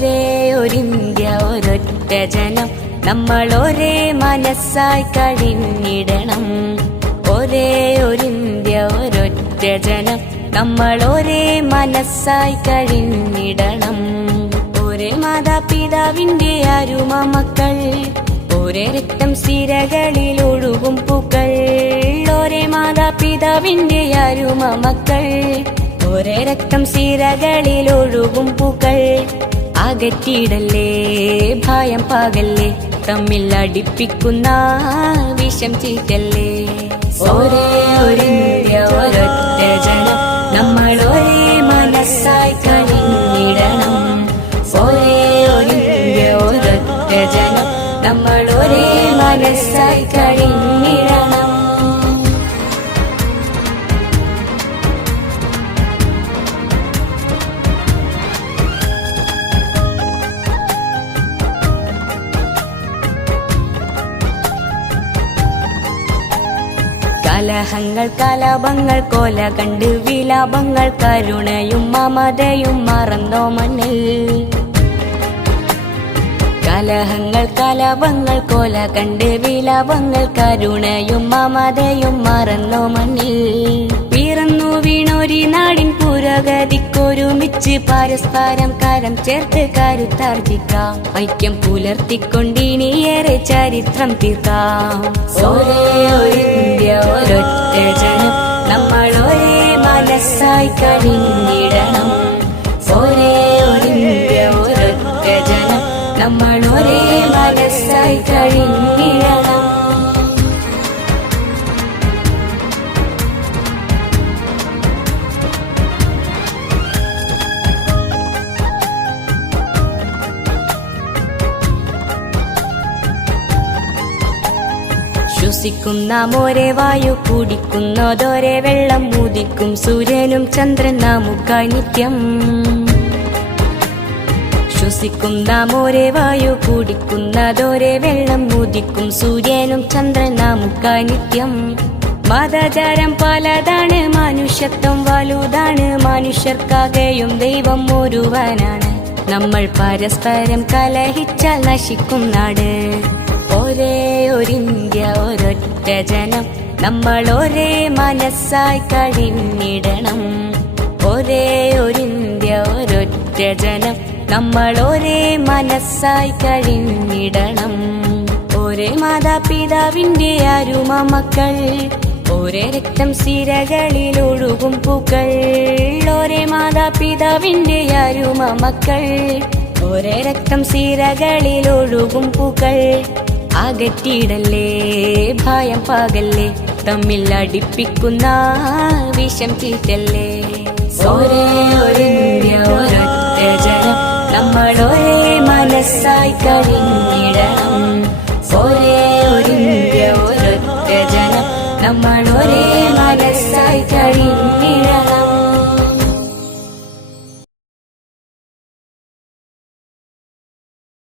ഒരേ ഒരിന്ത്യ ഒരൊറ്റ ജനം നമ്മൾ ഒരേ മനസ്സായി കഴിഞ്ഞിടണം. ഒരേ ഒരിന്ത്യ ഒരൊറ്റ ജനം നമ്മൾ ഒരേ മനസ്സായി കഴിഞ്ഞിടണം. ഒരേ മാതാപിതാവിന്റെ അരുമ മക്കൾ ഒരേ രക്തം സിരകളിൽ ഒഴുകും പൂക്കൾ ഒരേ മാതാപിതാവിന്റെ അരുമ മക്കൾ ഒരേ രക്തം സിരകളിൽ ഒഴുകും പൂക്കൾ അകറ്റിയിടല്ലേ ഭയം പാകല്ലേ? തമ്മിൽ അടിപ്പിക്കുന്ന വിഷം ചീറ്റല്ലേ? ഒരേ ഒരു ഒരൊറ്റ ജനം. നമ്മൾ ഒരേ മനസ്സായി കഴിഞ്ഞിടണം ഒരേ ഒരു ഒരൊറ്റ ജനം. നമ്മൾ ഒരേ മനസ്സായി കഴിഞ്ഞിടണം കലഹങ്ങൾ കലാപങ്ങൾ കൊല കണ്ട് വിലാപങ്ങൾ കരുണയും മമതയും മറന്നോ മണ്ണിൽ. കലഹങ്ങൾ കലാപങ്ങൾ കൊല കണ്ട് വിലാപങ്ങൾ കരുണയും മമതയും മറന്നോ മണ്ണിൽ. പിറന്നു വീണൊരി നാടിൻ പുരോഗതിക്കൊരുമിച്ച് പരസ്പരം കരം ചേർത്ത് കരുത്താർജിക്കാം. ഐക്യം പുലർത്തിക്കൊണ്ടിനിയേറെ ചരിത്രം തീർക്കാം. ഒരേ ഒരു ഇന്ത്യ ജനം നമ്മൾ ഒരേ മനസ്സായി കഴിഞ്ഞിടണം ഒരേ ഒരു ഗജനം ഒരൊറ്റ ജനം നമ്മൾ ഒരേ മനസ്സായി കഴിഞ്ഞിടണം ശ്വസിക്കുന്ന മോരെ വായു കുടിക്കുന്നതോരെ വെള്ളം മുതിക്കും സൂര്യനും ചന്ദ്രൻ നമുക്കായി നിത്യം. ശ്വസിക്കുന്ന മോരെ വായു കുടിക്കുന്നതോരെ വെള്ളം മുതിക്കും സൂര്യനും ചന്ദ്രൻ നമുക്കായി നിത്യം. മതചാരം പലതാണ് മനുഷ്യത്വം വലുതാണ്. മനുഷ്യർക്കാകെയും ദൈവം ഒരുവനാണ്. നമ്മൾ പരസ്പരം കലഹിച്ചാൽ നശിക്കും നാട്. ഒരേ ഒരു ഇന്ത്യ ഒരൊറ്റ ജനം നമ്മൾ ഒരേ മനസ്സായി കഴിഞ്ഞിടണം. ഒരേ ഒരു ഇന്ത്യ ഒരൊറ്റ ജനം. നമ്മൾ ഒരേ മനസ്സായി കഴിഞ്ഞിടണം. ഒരേ മാതാപിതാവിന്റെ അരുമ മക്കൾ. ഒരേ രക്തം സിരകളിൽ ഒഴുകും പൂക്കൾ. ഒരേ മാതാപിതാവിന്റെ അരുമ മക്കൾ. ഒരേ രക്തം സിരകളിൽ ഒഴുകും പൂക്കൾ. അകറ്റിയിടല്ലേ? ഭയം പാകല്ലേ? തമ്മിൽ അടിപ്പിക്കുന്ന വിഷം ചീറ്റല്ലേ? ഒരേ ഒരു ജനം. നമ്മൾ മനസ്സായി കഴിഞ്ഞിടണം.